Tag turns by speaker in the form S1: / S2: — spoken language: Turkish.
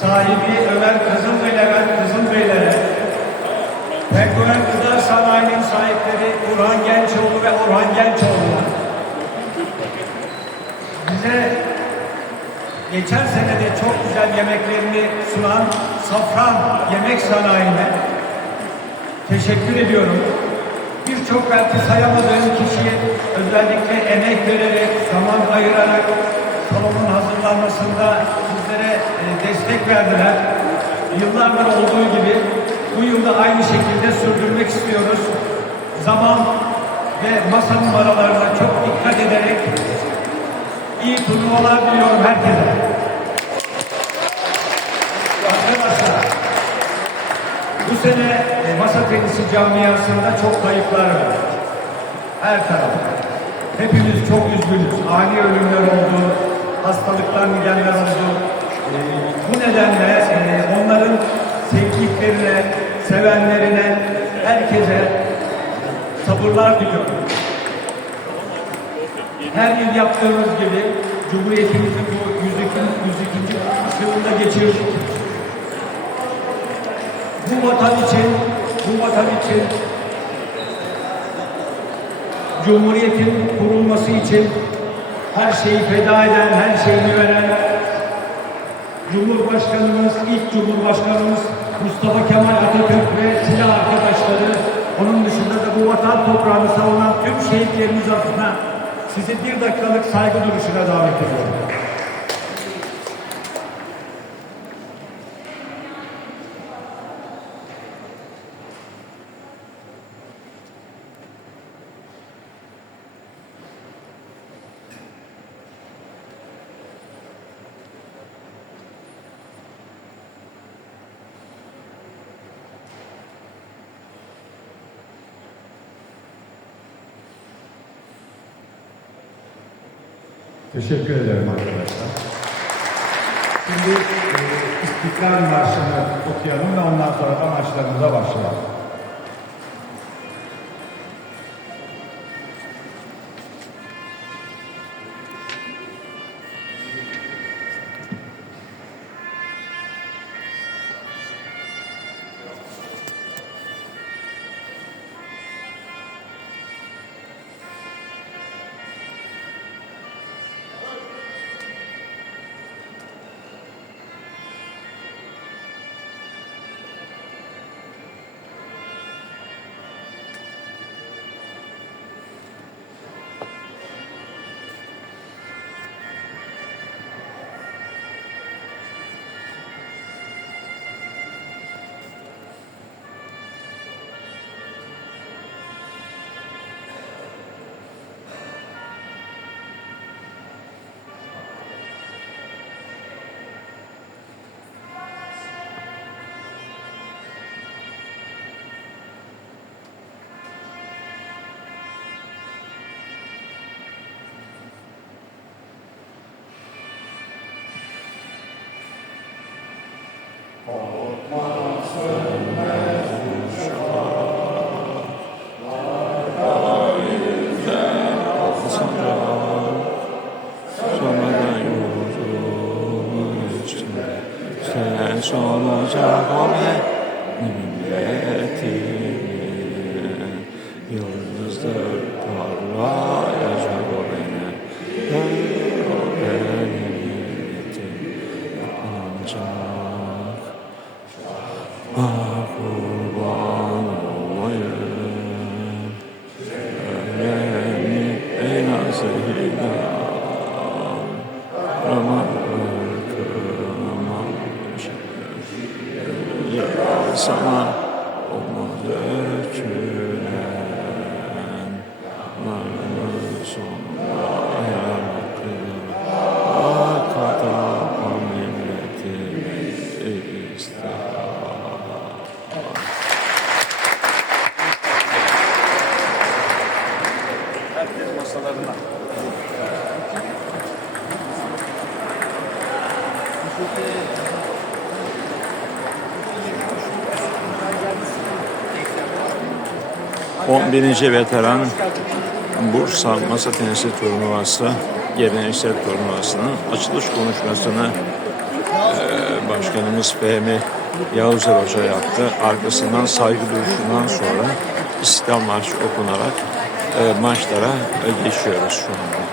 S1: sahibi Ömer Kızıl ve Levent Kızıl Beylere, Penguen Gıda Sanayi'nin sahipleri Orhan Gençoğlu ve Orhan Gençoğlu'na, bize geçen sene de çok güzel yemeklerini sunan Safran Yemek Sanayi'ne teşekkür ediyorum. Birçok belki sayamadığım kişiye özellikle emek vererek, zaman ayırarak salonun hazırlanmasında sizlere e, destek verdiler. Yıllardır olduğu gibi bu yılda aynı şekilde sürdürmek istiyoruz. Zaman ve masa numaralarına çok dikkat ederek iyi turnuvalar diliyorum herkese. Arkadaşlar, bu sene e, masa tenisi camiasında çok kayıplar var. Her tarafta. Hepimiz çok üzgünüz. Ani ölümler oldu, hastalıktan gidenler oldu. E, bu nedenle e, onların sevdiklerine, sevenlerine, herkese sabırlar diliyorum. Her yıl yaptığımız gibi Cumhuriyetimizin bu 102. 102. yılında geçirdik. Bu vatan için, bu vatan için Cumhuriyetin kurulması için her şeyi feda eden, her şeyini veren Cumhurbaşkanımız, ilk Cumhurbaşkanımız Mustafa Kemal Atatürk ve silah arkadaşları, onun dışında da bu vatan toprağını savunan tüm şehitlerimiz adına sizi bir dakikalık saygı duruşuna davet ediyorum. Teşekkür ederim arkadaşlar. Şimdi e, İstiklal Marşı'nı okuyalım ve ondan sonra da maçlarımıza başlayalım.
S2: Sonradan yolculuğumuz içinde Sen olacak o milletimin Yıldızdır parlayacak o benim O benim milletim Ancak Ah kurban olayım Öğreni ey nazıyla Ama ırkımamış Ya sana olmaz öçülen 11. veteran Bursa Masa Tenisi Turnuvası Geleneksel Turnuvası'nın açılış konuşmasını Başkanımız Fehmi Yavuzlar Hoca yaptı. Arkasından saygı duruşundan sonra İstiklal Marşı okunarak maçlara geçiyoruz şu anda.